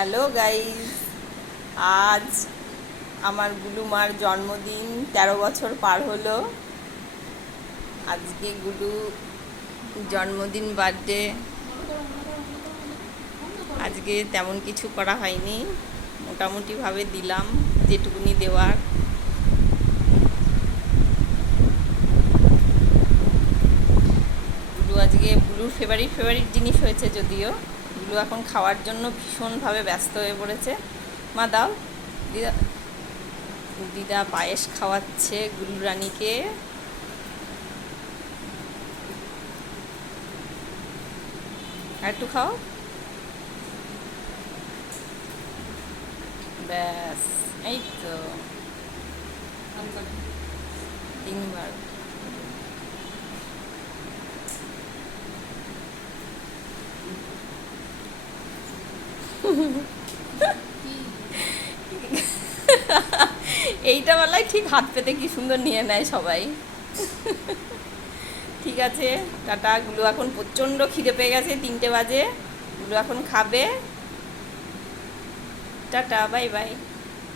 Hello guys, আজ আমার গুলুমার জন্মদিন। 13 বছর পার হলো। আজকে গুলু জন্মদিন, বার্থডে। আজকে তেমন কিছু করা হয়নি, মোটামুটিভাবে দিলাম যেটুকুনি দেওয়ার। গুলু আজকে গুলুর ফেভারিট জিনিস হয়েছে, যদিও গুলু এখন খাওয়ার জন্য ভীষণভাবে ব্যস্ত হয়ে পড়েছে। মা দাও, দিদা দিদা পায়েস খাওয়াচ্ছে গুলু রানীকে। আর একটু খাও, ব্যাস। এই তো 3বার। এইটা বেলায় ঠিক হাত পেতে কি সুন্দর নিয়ে নেয় সবাই। ঠিক আছে, টাটা। গুলো এখন প্রচণ্ড খিদে পেয়ে গেছে, 3টে বাজে। গুলো এখন খাবে। Tata, bye bye.